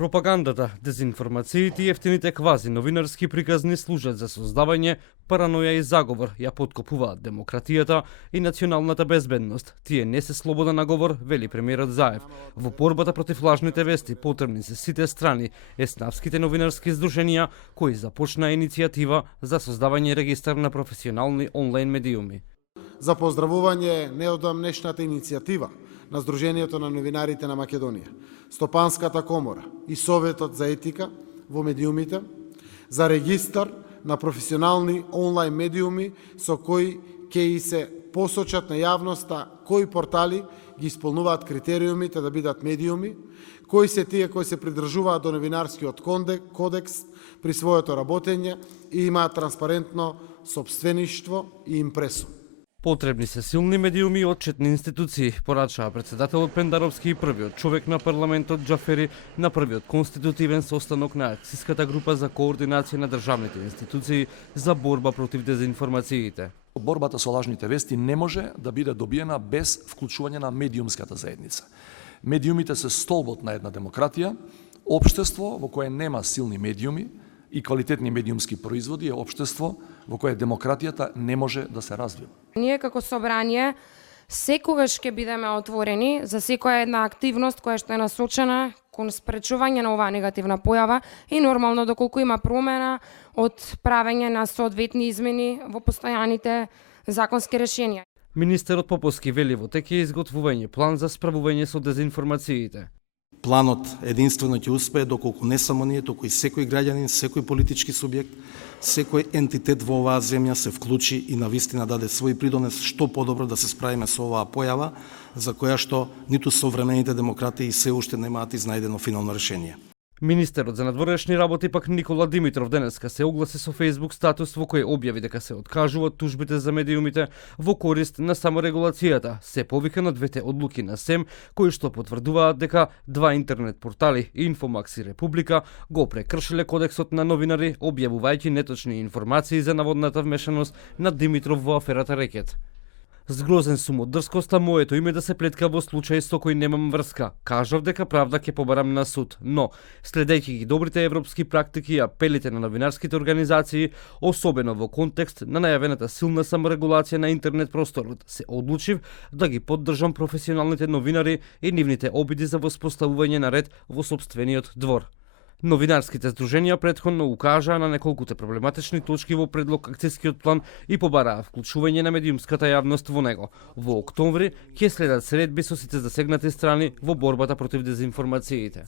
Пропагандата, дезинформациите и ефтините квази новинарски приказни служат за создавање параноја и заговор, ја поткопуваат демократијата и националната безбедност. Тие не се слобода на говор, вели премиерот Заев. Во борбата против лажните вести потребни се сите страни, еснавските новинарски здруженија кои започнаа иницијатива за создавање регистар на професионални онлайн медиуми. За поздравување неодамнешната иницијатива на Сдруженијето на новинарите на Македонија, Стопанската комора и Советот за етика во медиумите, за регистар на професионални онлайн медиуми со кои ќе се посочат на јавноста кои портали ги исполнуваат критериумите да бидат медиуми, кои се тие кои се придржуваат до новинарскиот кодекс при своето работење и имаат транспарентно сопствеништво и импресо. Потребни се силни медиуми и отчетни институции, порачаа председателот Пендаровски и првиот човек на парламентот Џафери на првиот конститутивен состанок на акцијската група за координација на државните институции за борба против дезинформациите. Борбата со лажните вести не може да биде добиена без вклучување на медиумската заедница. Медиумите се столбот на една демократија, општество во кое нема силни медиуми и квалитетни медиумски производи е општество во кое демократијата не може да се развива. Ние како собрание секогаш ќе бидеме отворени за секоја една активност која што е насочена кон спречување на оваа негативна појава и нормално доколку има промена од правење на соодветни измени во постојаните законски решенија. Министерот Поповски вели во тек е изготвување план за справување со дезинформациите. Планот единствено ќе успее доколку не само ние, туку и секој граѓанин, секој политички субјект, секој ентитет во оваа земја се вклучи и навистина даде свој придонес што подобро да се справиме со оваа појава, за која што ниту современите демократии се уште немаат изнајдено финално решение. Министерот за надворешни работи пак Никола Димитров денеска се огласи со Facebook статус во кој објави дека се откажуваат тужбите за медиумите во корист на саморегулацијата. Се повика на двете одлуки на СЕМ кои што потврдуваат дека два интернет портали Инфомакс и Република го прекршиле кодексот на новинари објавувајќи неточни информации за наводната вмешаност на Димитров во аферата Рекет. Згрозен сум од дрскоста моето име да се плетка во случај со кој немам врска. Кажав дека правда ќе побарам на суд, но следејќи ги добрите европски практики и апелите на новинарските организации, особено во контекст на најавената силна саморегулација на интернет просторот, се одлучив да ги поддржам професионалните новинари и нивните обиди за воспоставување на ред во сопствениот двор. Новинарските здруженија претходно укажаа на неколкуте проблематични точки во предлог акцијскиот план и побараа вклучување на медиумската јавност во него. Во октомври ќе следат средби со сите засегнати страни во борбата против дезинформациите.